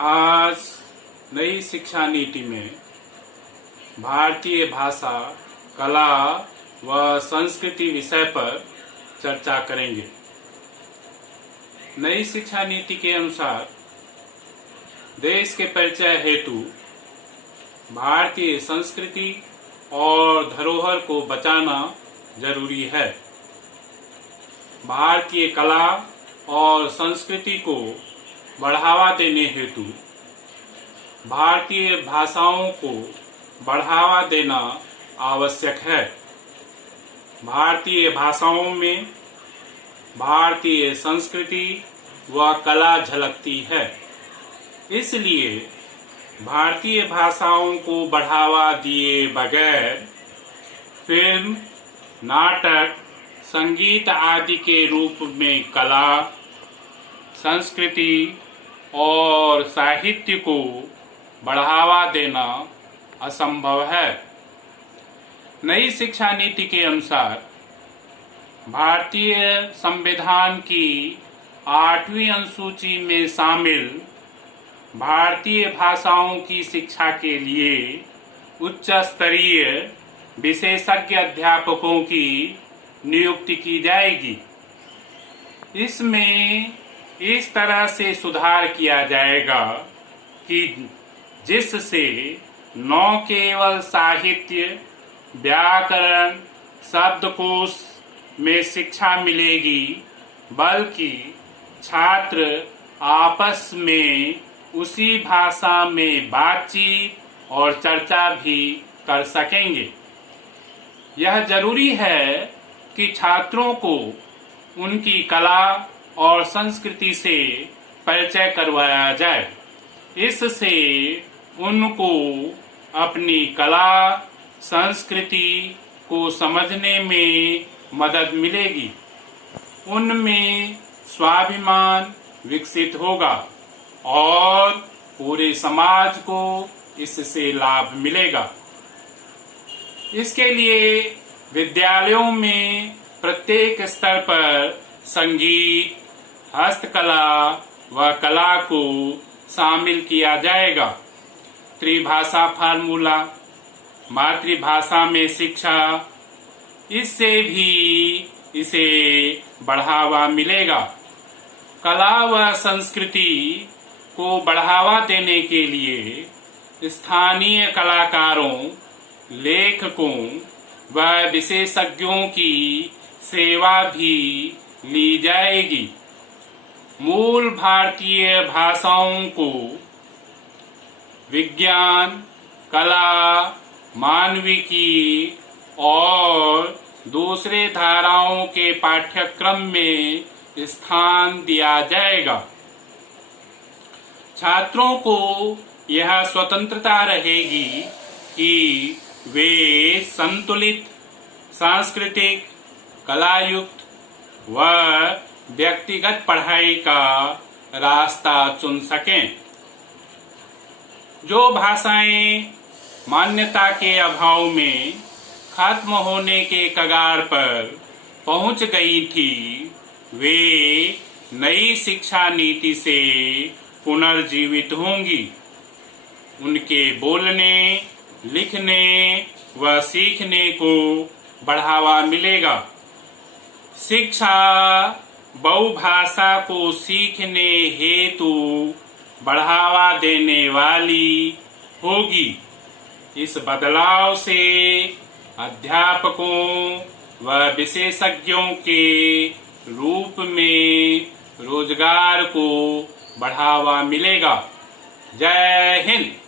आज नई शिक्षा नीति में भारतीय भाषा, कला व संस्कृति विषय पर चर्चा करेंगे। नई शिक्षा नीति के अनुसार देश के परिचय हेतु भारतीय संस्कृति और धरोहर को बचाना जरूरी है। भारतीय कला और संस्कृति को बढ़ावा देने हेतु भारतीय भाषाओं को बढ़ावा देना आवश्यक है। भारतीय भाषाओं में भारतीय संस्कृति व कला झलकती है। इसलिए भारतीय भाषाओं को बढ़ावा दिए बगैर फिल्म, नाटक, संगीत आदि के रूप में कला, संस्कृति और साहित्य को बढ़ावा देना असंभव है। नई शिक्षा नीति के अनुसार भारतीय संविधान की 8वीं अनुसूची में शामिल भारतीय भाषाओं की शिक्षा के लिए उच्च स्तरीय विशेषज्ञ अध्यापकों की नियुक्ति की जाएगी। इसमें इस तरह से सुधार किया जाएगा कि जिससे न केवल साहित्य, व्याकरण, शब्दकोश में शिक्षा मिलेगी, बल्कि छात्र आपस में उसी भाषा में बातचीत और चर्चा भी कर सकेंगे। यह जरूरी है कि छात्रों को उनकी कला और संस्कृति से परिचय करवाया जाए। इससे उनको अपनी कला, संस्कृति को समझने में मदद मिलेगी। उनमें स्वाभिमान विकसित होगा और पूरे समाज को इससे लाभ मिलेगा। इसके लिए विद्यालयों में प्रत्येक स्तर पर संगीत, हस्तकला व कला को शामिल किया जाएगा। त्रिभाषा फार्मूला, मातृभाषा में शिक्षा, इससे भी इसे बढ़ावा मिलेगा। कला व संस्कृति को बढ़ावा देने के लिए स्थानीय कलाकारों, लेखकों व विशेषज्ञों की सेवा भी ली जाएगी। मूल भारतीय भाषाओं को विज्ञान, कला, मानविकी और दूसरे धाराओं के पाठ्यक्रम में स्थान दिया जाएगा। छात्रों को यह स्वतंत्रता रहेगी कि वे संतुलित, सांस्कृतिक, कलायुक्त व व्यक्तिगत पढ़ाई का रास्ता चुन सकें। जो भाषाएं मान्यता के अभाव में खत्म होने के कगार पर पहुंच गई थी, वे नई शिक्षा नीति से पुनर्जीवित होंगी। उनके बोलने, लिखने व सीखने को बढ़ावा मिलेगा। शिक्षा बहुभाषा को सीखने हेतु बढ़ावा देने वाली होगी। इस बदलाव से अध्यापकों व विशेषज्ञों के रूप में रोजगार को बढ़ावा मिलेगा। जय हिंद।